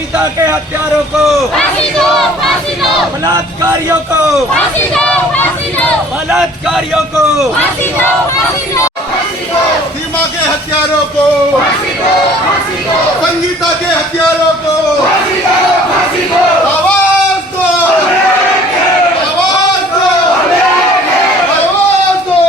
संगीता के हत्यारों को फांसी दो, फांसी दो, बलात्कारियों को फांसी दो, फांसी दो, बलात्कारियों को फांसी दो, फांसी दो, फांसी दो, सीमा के हत्यारों को फांसी दो, फांसी दो, संगीता के हत्यारों को फांसी दो, फांसी दो, आवाज दो, आवाज दो, आवाज दो,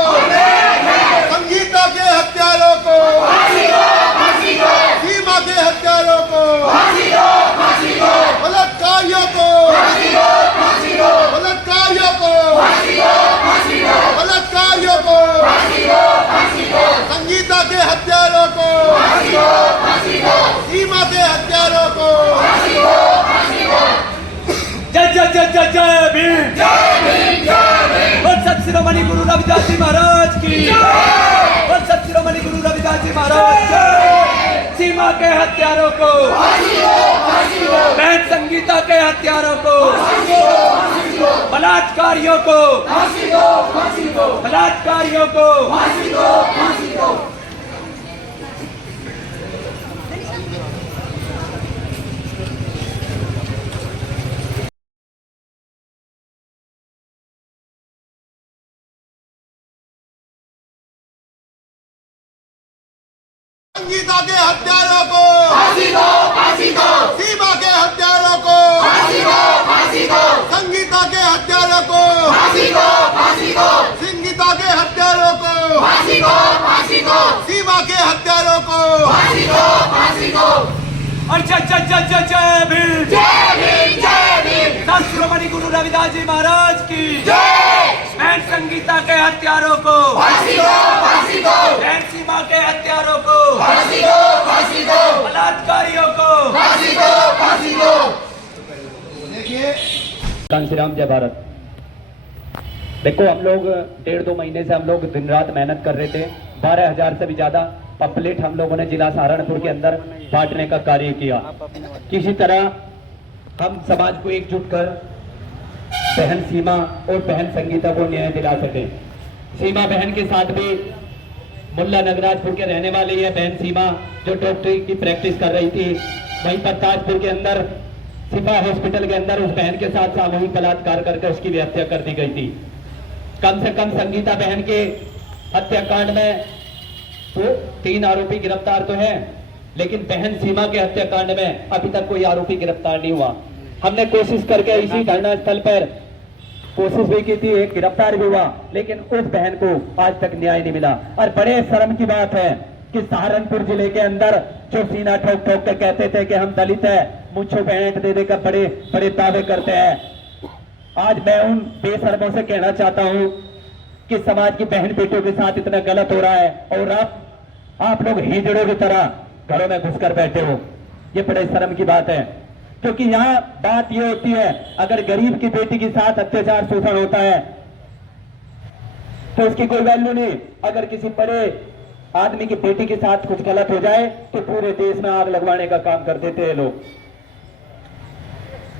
संगीता के हत्यारों को फांसी दो, फांसी दो, सीमा के हत्यारों को फांसी दो, फांसी दो, बलात्कारियों को फांसी दो, फांसी दो, बलात्कारियों को फांसी दो, फांसी दो, बलात्कारियों को फांसी दो, फांसी दो, संगीता के हत्यारों को फांसी दो, फांसी दो, सीमा के हत्यारों को फांसी दो, फांसी दो। जय जय जय जय जय भीम। जय भीम, जय भीम, बोल सत शिरोमणि गुरु रविदास जी महाराज की बोल सत शिरोमणि गुरु रविदास जी महाराज की। सीमा के हत्यारों को फांसी दो, फांसी दो, बहन संगीता के हत्यारों को फांसी दो, बलात्कारियों को फांसी दो, फांसी दो, बलात्कारियों को फांसी दो, फांसी दो। संगीता के हत्यारों को फांसी दो, फांसी दो, सीमा के हत्यारों को फांसी दो, फांसी दो, संगीता के हत्यारों को फांसी दो, फांसी दो, संगीता के हत्यारों को फांसी दो, फांसी दो, सीमा के हत्यारों को फांसी दो, फांसी दो। और जय जय जय जय जय भीम। जय भीम, जय भीम, सत शिरोमणि गुरु रविदास जी महाराज की जय। बहन संगीता के हत्यारों को फांसी दो, फांसी दो, बहन सीमा के हत्यारों को फांसी दो, फांसी दो, बलात्कारियों को फांसी दो, फांसी दो। देखिए श्री राम, जय भारत। देखो, हम लोग 1.5-2 महीने से हम लोग दिन रात मेहनत कर रहे थे। 12,000 से भी ज्यादा पम्पलेट हम लोगों ने जिला सहारनपुर के अंदर बांटने का कार्य किया। किसी तरह हम समाज को एकजुट कर बहन सीमा और बहन संगीता को न्याय दिला सके। सीमा बहन के साथ भी मुल्ला नगराजपुर के रहने वाली है बहन सीमा, जो डॉक्टरी की प्रैक्टिस कर रही थी। वहीं पर ताजपुर के अंदर सिपा हॉस्पिटल के अंदर उस बहन के साथ सामूहिक बलात्कार करके उसकी भी हत्या कर दी गई थी। कम से कम संगीता बहन के हत्याकांड में तो 3 आरोपी गिरफ्तार तो हैं, लेकिन बहन सीमा के हत्याकांड में अभी तक कोई आरोपी गिरफ्तार नहीं हुआ। हमने कोशिश करके इसी धरना स्थल पर कोशिश भी की थी, एक गिरफ्तार भी हुआ, लेकिन उस बहन को आज तक न्याय नहीं मिला। और बड़े शर्म की बात है कि सहारनपुर जिले के अंदर जो सीना ठोक ठोक के कहते थे कि हम दलित है, मुझे भेंट दे देकर बड़े बड़े दावे करते हैं। आज मैं उन बेशर्मों से कहना चाहता हूं कि समाज की बहन बेटियों के साथ इतना गलत हो रहा है और आप लोग हिजड़ों की तरह घरों में घुसकर बैठे हो। ये बड़े शर्म की बात है, क्योंकि यहाँ बात ये होती है, अगर गरीब की बेटी के साथ अत्याचार शोषण होता है तो उसकी कोई वैल्यू नहीं। अगर किसी बड़े आदमी की बेटी के साथ कुछ गलत हो जाए तो पूरे देश में आग लगवाने का काम कर देते हैं लोग।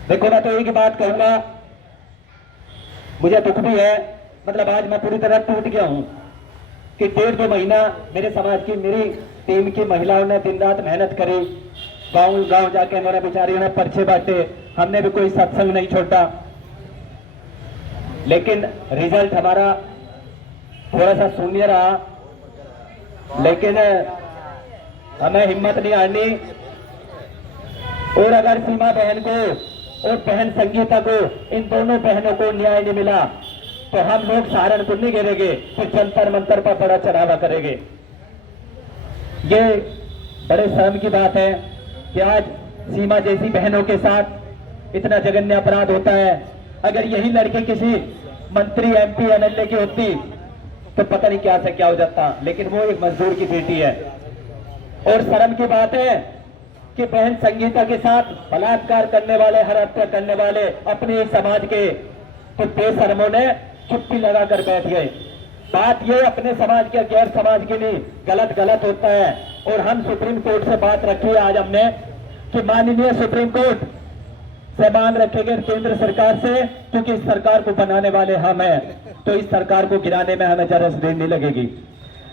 देखो, मैं तो एक बात कहूंगा, मुझे दुख भी है, मतलब आज मैं पूरी तरह टूट गया हूं कि 1.5-2 महीना मेरे समाज की, मेरी टीम की महिलाओं ने दिन रात मेहनत करी। गांव गांव जाके हमारे बेचारियों ने पर्चे बांटे, हमने भी कोई सत्संग नहीं छोड़ा, लेकिन रिजल्ट हमारा थोड़ा सा शून्य रहा। लेकिन हमें हिम्मत नहीं हारनी, और अगर सीमा बहन को और बहन संगीता को, इन दोनों बहनों को न्याय नहीं मिला तो हम लोग सहारनपुर नहीं गिरेंगे, फिर जंतर मंतर पर बड़ा चढ़ावा करेंगे। ये बड़े शर्म की बात है कि आज सीमा जैसी बहनों के साथ इतना जघन्य अपराध होता है। अगर यही लड़के किसी मंत्री, MP, MLA की होती तो पता नहीं क्या से क्या हो जाता, लेकिन वो एक मजदूर की बेटी है। और शर्म की बात है कि बहन संगीता के साथ बलात्कार करने वाले, हर हत्या करने वाले अपने समाज के तो बेशर्मों ने चुप्पी लगाकर बैठ गए। बात ये अपने समाज के, गैर समाज के लिए गलत गलत होता है। और हम सुप्रीम कोर्ट से बात रखी है आज हमने कि माननीय सुप्रीम कोर्ट से मांग रखेंगे केंद्र सरकार से, क्योंकि इस सरकार को बनाने वाले हम हैं, तो इस सरकार को गिराने में हमें जरा देर नहीं लगेगी।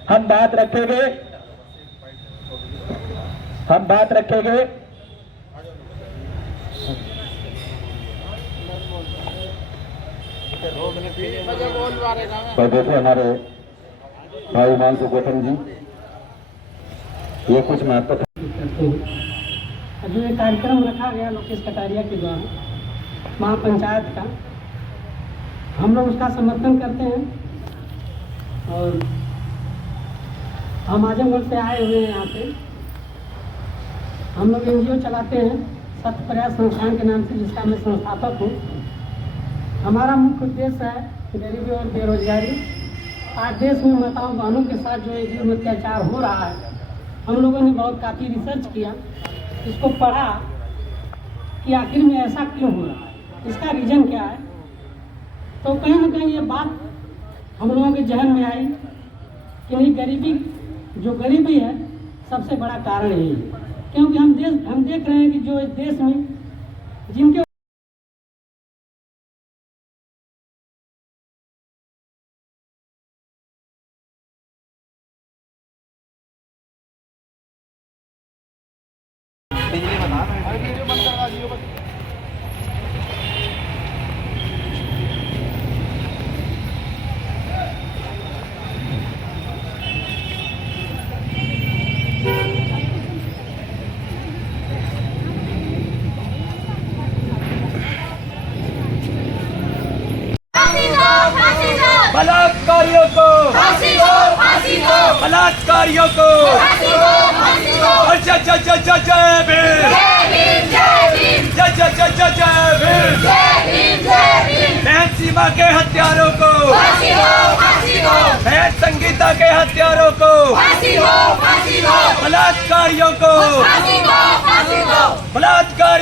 हम बात रखेंगे बैठे हमारे भाई हिमांशु गौतम जी, ये कुछ महत्व करते हैं। जो ये कार्यक्रम रखा गया लोकेश कटारिया के द्वारा महापंचायत का, हम लोग उसका समर्थन करते हैं और हम आजमगढ़ से आए हुए हैं यहाँ पे। हम लोग NGO चलाते हैं सत्य प्रयास संस्थान के नाम से, जिसका मैं संस्थापक हूँ। हमारा मुख्य उद्देश्य है गरीबी और बेरोजगारी। आज देश में माताओं बहनों के साथ जो जुल्म अत्याचार हो रहा है, हम लोगों ने बहुत काफ़ी रिसर्च किया, इसको पढ़ा कि आखिर में ऐसा क्यों हो रहा है, इसका रीज़न क्या है। तो कहीं ना कहीं ये बात हम लोगों के जहन में आई कि नहीं, गरीबी है सबसे बड़ा कारण यही है। क्योंकि हम देख रहे हैं कि जो इस देश में जिनके बलात्कारियों को, फांसी दो, फांसी दो, बलात्कारियों को, फांसी दो, फांसी दो। जय जय जय जय जय भीम, जय भीम, जय भीम, जय जय जय जय जय भीम। जय भीम, जय भीम। बहन सीमा के हत्यारों को, फांसी दो, फांसी दो, बहन संगीता के हत्यारों को, फांसी दो, फांसी दो, बलात्कारियों को, फांसी दो, फांसी दो। बलात्कार